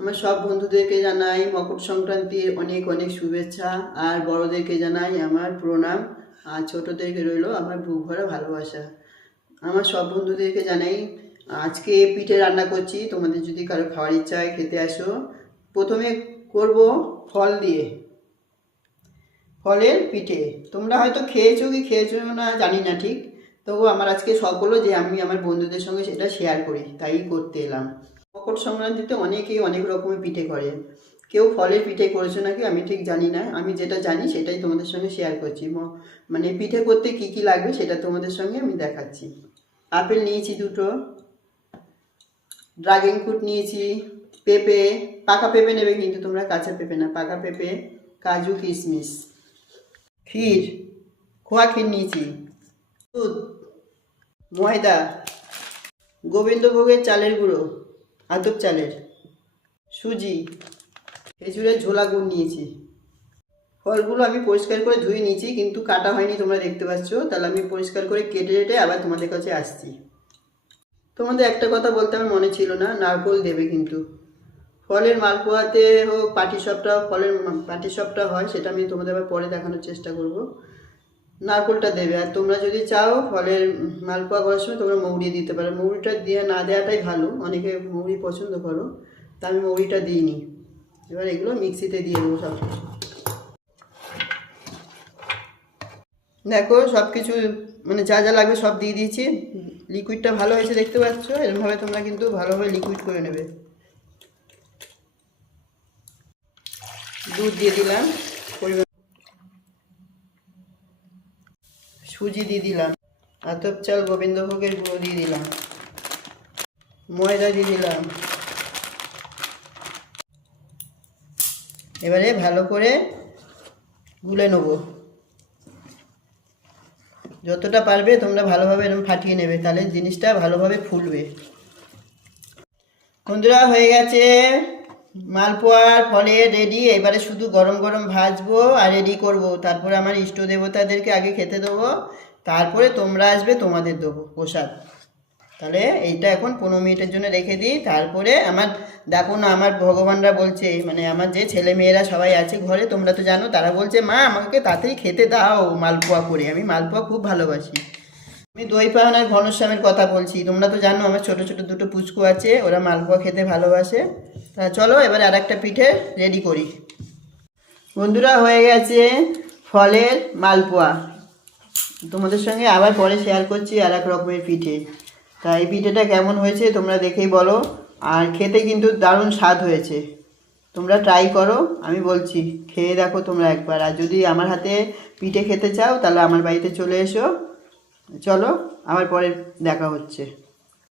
আমার সব বন্ধুদেরকে জানাই মকর সংক্রান্তির অনেক অনেক শুভেচ্ছা, আর বড়দেরকে জানাই আমার প্রণাম, আর ছোটোদেরকে রইল আমার বুক ভরা ভালোবাসা। আমার সব বন্ধুদেরকে জানাই, আজকে পিঠে রান্না করছি, তোমাদের যদি কারও খাওয়ার ইচ্ছা হয় খেতে আসো। প্রথমে করব ফল দিয়ে। ফলের পিঠে। তোমরা হয়তো খেয়েছো কি খেয়েছো না জানি না ঠিক। তবু আমার আজকে শখ হলো যে আমি আমার বন্ধুদের সঙ্গে সেটা শেয়ার করি, তাই করতে এলাম। মকর সংক্রান্তিতে অনেকেই অনেক রকমের পিঠে করে। কেউ ফলের পিঠে করেছে নাকি? আমি ঠিক জানি না। আমি যেটা জানি সেটাই তোমাদের সঙ্গে শেয়ার করছি। মানে পিঠে করতে কি কি লাগবে সেটা তোমাদের সঙ্গে আমি দেখাচ্ছি। আপেল নিয়েছি দুটো। ড্রাগন ফ্রুট নিয়েছি। পেঁপে, পাকা পেঁপে নেবে কিন্তু তোমরা, কাঁচা পেঁপে না, পাকা পেঁপে, কাজু, কিশমিশ। ক্ষীর, খোয়া ক্ষীর নিয়েছি। দুধ, ময়দা, গোবিন্দভোগের চালের গুঁড়ো। আতপ চালের। সুজি খেজুরের ঝোলা গুড় নিয়েছি। ফলগুলো আমি পরিষ্কার করে ধুয়ে নিয়েছি, কিন্তু কাটা হয়নি, তোমরা দেখতে পাচ্ছ। তাহলে আমি পরিষ্কার করে কেটে কেটে আবার তোমাদের কাছে আসছি। তোমাদের একটা কথা বলতে আমার মনে ছিল না, নারকোল দেবে কিন্তু। ফলের মালপোয়াতে হোক পাটি সবটা ফলের পাটি সবটা হয়, সেটা আমি তোমাদের আবার পরে দেখানোর চেষ্টা করব। নারকোলটা দেবে। আর তোমরা যদি চাও, ফলের মালপোয়া করার সময় তোমরা মৌরি দিতে পারো। মৌরিটা দিয়ে না দেওয়াটাই ভালো। অনেকে মৌরি পছন্দ করো। তা আমি মৌরিটা দিইনি। এবার এগুলো মিক্সিতে দিয়ে দেবো সব কিছু দেখো সব কিছু মানে যা যা লাগবে সব দিয়ে দিয়েছি। লিকুইডটা ভালো হয়েছে দেখতে পাচ্ছ? এরকমভাবে তোমরা কিন্তু ভালোভাবে লিকুইড করে নেবে। দুধ দিয়ে দিলাম। পরিমাণ সুজি দিয়ে দিলাম, আতপ চাল গোবিন্দভোগের গুঁড়ো দিয়ে দিলাম, ময়দা দিয়ে দিলাম। এবারে ভালো করে গুলে নেব। যতটা পারবে তোমরা ভালোভাবে এরকম ফাটিয়ে নেবে, তাহলে জিনিসটা ভালোভাবে ফুলবে। বন্ধুরা, হয়ে গেছে। মালপোয়ার ফলে রেডি এবারে শুধু গরম গরম ভাজবো আর রেডি করব। তারপরে আমার ইষ্ট দেবতাদেরকে আগে খেতে দেবো, তারপরে তোমরা আসবে তোমাদের দেবো প্রসাদ। তাহলে এইটা এখন পনেরো মিনিটের জন্য রেখে দিই। তারপরে আমার, দেখো না, আমার ভগবানরা বলছে মানে আমার যে ছেলে মেয়েরা সবাই আছে ঘরে, তোমরা তো জানো, তারা বলছে, মা, আমাকে তাড়াতাড়ি খেতে দাও মালপোয়া করে। আমি মালপোয়া খুব ভালোবাসি। আমি দই পাওনার ঘনশ্যামের কথা বলছি। তোমরা তো জানো, আমার ছোট ছোট দুটো পুচকু আছে, ওরা মালপোয়া খেতে ভালোবাসে। তা চলো এবার আর একটা পিঠে রেডি করি। বন্ধুরা, হয়ে গেছে ফলের মালপোয়া। তোমাদের সঙ্গে আবার পরে শেয়ার করছি আর এক রকমের পিঠে। তা এই পিঠেটা কেমন হয়েছে তোমরা দেখেই বলো। আর খেতে কিন্তু দারুণ স্বাদ হয়েছে। তোমরা ট্রাই করো, আমি বলছি, খেয়ে দেখো তোমরা একবার। আর যদি আমার হাতে পিঠে খেতে চাও, তাহলে আমার বাড়িতে চলে এসো। চলো আমার পরে দেখা হচ্ছে।